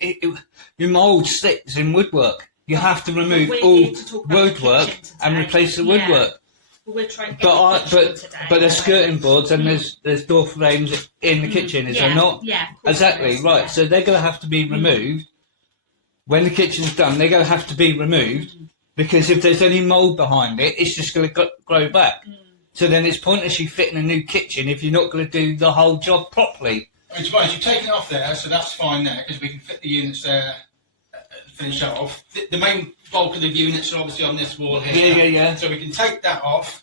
your mould sticks in woodwork. You have to remove We're all here to talk about the woodwork kitchen and today. replace the Yeah. woodwork. We're trying to get the kitchen today. But there's skirting boards and there's door frames in the kitchen, is there not? Yeah, of course Exactly, there is, right. yeah. So they're going to have to be removed. When the kitchen's done, they're going to have to be removed because if there's any mould behind it, it's just going to grow back. So then it's pointless you fitting a new kitchen if you're not going to do the whole job properly. I mean, you've taken it off there, so that's fine there because we can fit the units there, finish that off. The main bulk of the units are obviously on this wall here. Yeah. So we can take that off.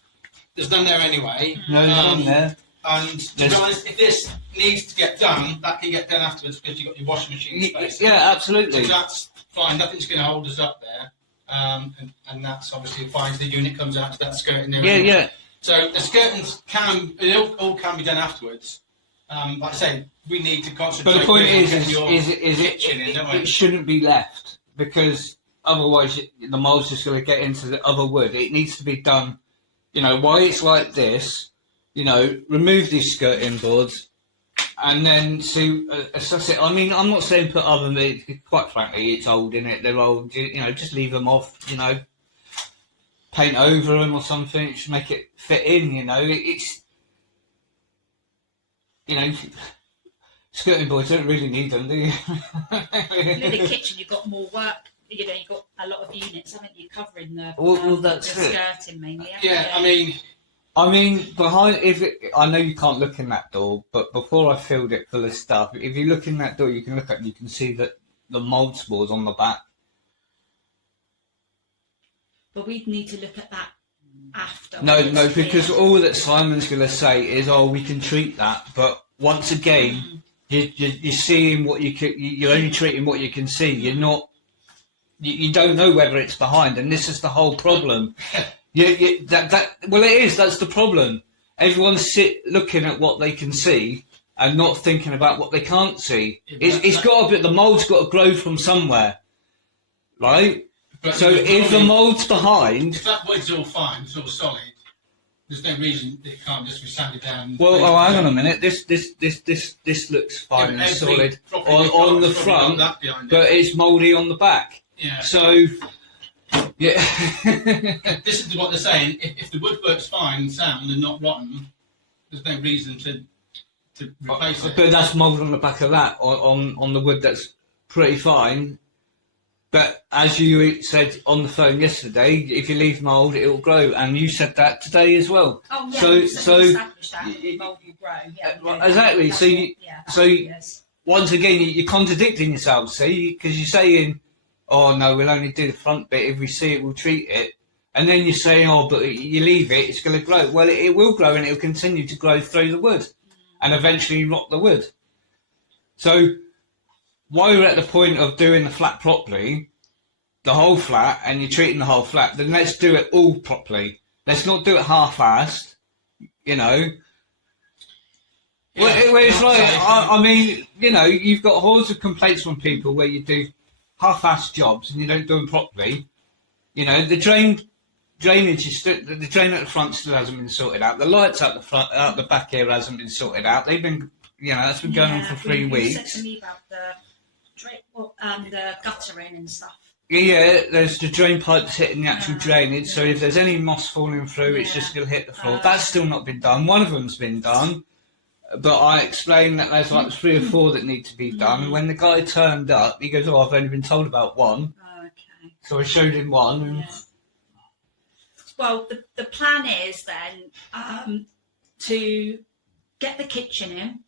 There's none there anyway. No, none there. And to be honest, if this needs to get done, that can get done afterwards because you've got your washing machine space. Yeah, absolutely. So that's fine. Nothing's going to hold us up there. And that's obviously fine. The unit comes out to that skirting there. Yeah, anyway. yeah. So the skirtings all can be done afterwards. Like I say, we need to concentrate. But the point really is on getting your kitchen in, don't we? it shouldn't be left because otherwise the mould's just going to get into the other wood. It needs to be done, while it's like this, remove these skirting boards and then assess it. I mean, I'm not saying put oven, quite frankly, it's old, innit? They're old, just leave them off, paint over them or something, just make it fit in, skirting boards don't really need them, do you? In the kitchen, you've got more work. You've got a lot of units, haven't you, covering the that's the it. skirting mainly. Yeah, I mean, I know you can't look in that door, but before I filled it full of stuff, if you look in that door, you can see that the mould spores on the back. But we'd need to look at that after. No, because all that Simon's going to say is, we can treat that, but once again, you're seeing what you're only treating what you can see. You're not. You don't know whether it's behind, and this is the whole problem. Well, it is. That's the problem. Everyone's looking at what they can see and not thinking about what they can't see. It's got to be, the mould's got to grow from somewhere, right? But so if the mould's behind, if that wood's all fine, it's all solid, there's no reason it can't just be sanded down. well, hang on a minute. This looks fine and solid on the front, but it's mouldy on the back. Yeah. So, yeah. This is what they're saying. If the woodwork's fine, sound, and not rotten, there's no reason to replace it. But that's mould on the back of that, on the wood that's pretty fine. But as you said on the phone yesterday, if you leave mould, it will grow, and you said that today as well. Oh yeah. So established that mould will grow. Yeah. Exactly. Once again, you're contradicting yourself. See, because you're saying, "Oh no, we'll only do the front bit. If we see it, we'll treat it." And then you're saying, "Oh, but you leave it, it's going to grow." Well, it will grow, and it will continue to grow through the wood, and eventually rot the wood. So, while you're at the point of doing the flat properly, the whole flat, and you're treating the whole flat, then let's do it all properly. Let's not do it half-assed, Well, it's like, I mean, you've got hordes of complaints from people where you do half-assed jobs and you don't do them properly. The drainage is the drain at the front still hasn't been sorted out. The lights out the back here hasn't been sorted out. They've been, that's been going on for 3 weeks. You said to me about the guttering and stuff. Yeah, there's the drain pipes hitting the actual drainage, so if there's any moss falling through, it's just going to hit the floor. That's still not been done. One of them's been done, but I explained that there's like 3 or 4 that need to be done. When the guy turned up, he goes, I've only been told about one. Okay. So I showed him one. And Well, the plan is then to get the kitchen in,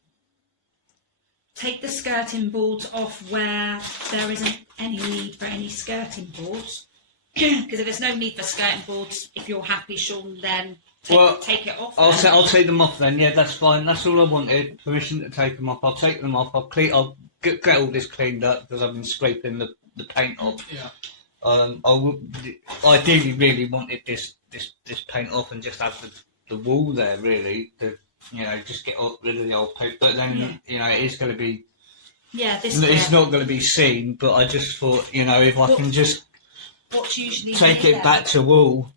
take the skirting boards off where there isn't any need for any skirting boards. Because if there's no need for skirting boards, if you're happy, Sean, then take it off. I'll take them off then. Yeah, that's fine. That's all I wanted. Permission to take them off. I'll take them off. I'll get all this cleaned up because I've been scraping the paint off. Yeah. I ideally really wanted this paint off and just have the wall there really to just get rid of the old paint. But then it is going to be. Yeah, it's not going to be seen. But I just thought if I can just take it back to wall.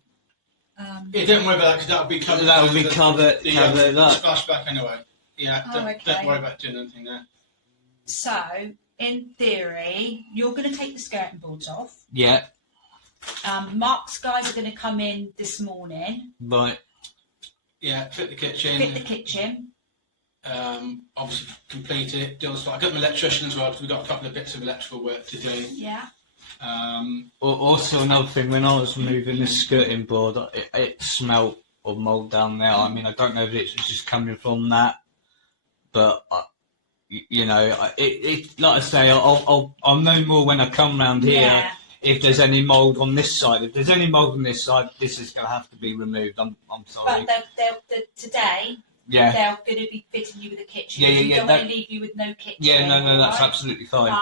Yeah, don't worry about that because that'll be covered. That'll be covered. Covered up. Splashback anyway. Yeah, don't worry about doing anything there. So in theory, you're going to take the skirting boards off. Yeah. Mark's guys are going to come in this morning. Right. Yeah, fit the kitchen. Fit the kitchen. Obviously complete it. Do all the stuff. I got my electrician as well because we've got a couple of bits of electrical work to do. Yeah. Also, another thing, when I was moving this skirting board, it smelt of mould down there. I mean, I don't know if it was just coming from that, but you know, like I say, I'll know more when I come round here. Yeah. If there's any mould on this side, if there's any mould on this side, this is going to have to be removed. I'm sorry. But today, Yeah. they're going to be fitting you with a kitchen. Yeah, yeah, We yeah, don't want to leave you with no kitchen. Yeah, no, that's alright? absolutely fine.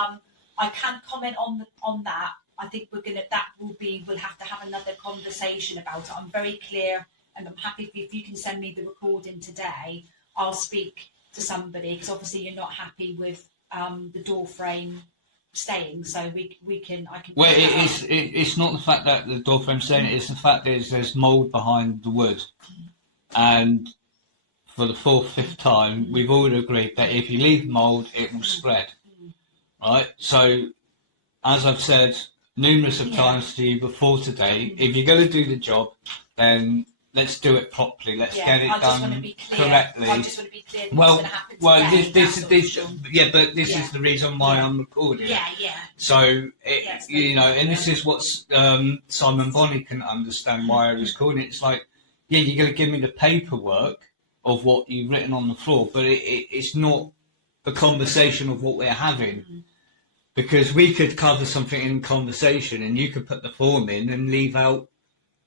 I can't comment on that. I think we'll have to have another conversation about it. I'm very clear, and I'm happy if you can send me the recording today. I'll speak to somebody because obviously you're not happy with the door frame staying, so I can. Well, it's not the fact that the door frame's staying; it's the fact that there's mould behind the wood, and for the fourth, fifth time, we've already agreed that if you leave mould, it will spread. Right? So, as I've said numerous of times to you before today, if you're going to do the job, then let's do it properly. Let's get it done correctly. I just want to be clear. Well, today, this is the reason why I'm recording. Yeah. So, you know, and this is what Simon Bonney can understand why I was recording it. It's like, yeah, you're going to give me the paperwork of what you've written on the floor, but it's not the conversation of what we're having. Because we could cover something in conversation and you could put the form in and leave out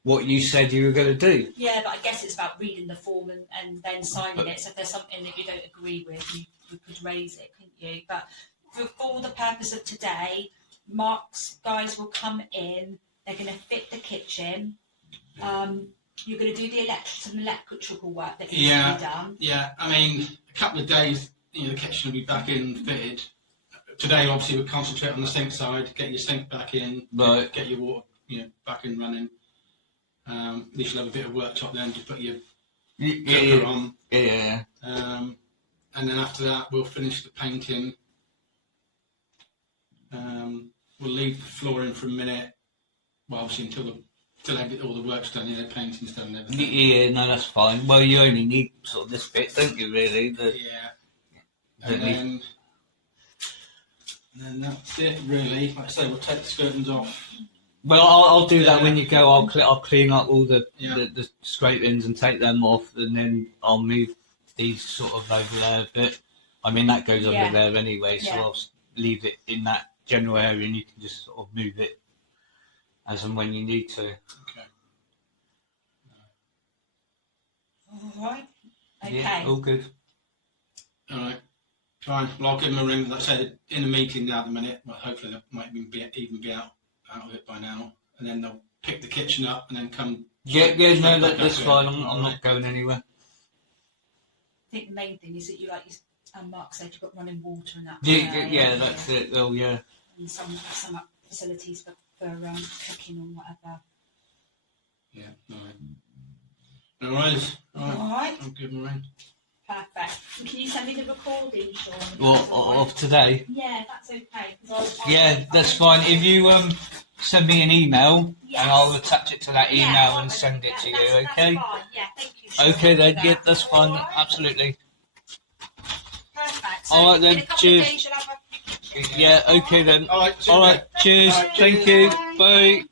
what you said you were going to do. Yeah, but I guess it's about reading the form and then signing it. So if there's something that you don't agree with, you could raise it, couldn't you? But for the purpose of today, Mark's guys will come in. They're going to fit the kitchen. You're going to do some electrical work that needs to be done. Yeah, I mean, a couple of days, you know, the kitchen will be back in fitted. Today, obviously, we'll concentrate on the sink side, get your sink back in, Right. get your water, you know, back and running. At least you'll have a bit of worktop then to put your cooker on. Yeah. And then after that, we'll finish the painting. We'll leave the floor in for a minute. Well, obviously, until all the work's done, you know, painting's done and everything. Yeah, no, that's fine. Well, you only need sort of this bit, don't you, really? And then that's it, really. Like I say, we'll take the skirtings off. Well, I'll do that when you go. I'll clean up all the scrapings and take them off, and then I'll move these sort of over there a bit. I mean, that goes over there anyway, so I'll leave it in that general area, and you can just sort of move it as and when you need to. Okay. All right. Okay. Yeah, all good. All right. Fine. Well, I'll give them a ring. Like I said, in a meeting now at the minute. Well, hopefully they might even be out of it by now. And then they'll pick the kitchen up and then come. Yeah, no, that's fine. I'm not going anywhere. I think the main thing is that you, like Mark said, you've got running water and that. Yeah, that's it. Oh, yeah. And some facilities for cooking or whatever. Yeah. All right. No worries. All right. I'll give them a ring. Perfect. And can you send me the recording, Sean? Of today? Yeah, that's okay. Yeah, that's fine. If you send me an email, and I'll attach it to that email and send it to you, okay? That's fine. Yeah, thank you, Sean. Okay then, yeah, that's fine, absolutely. Perfect. So All right then, in a couple cheers. of days you'll have a kitchen. Yeah, okay then. All right. All right, cheers, All right, thank cheers. you, bye.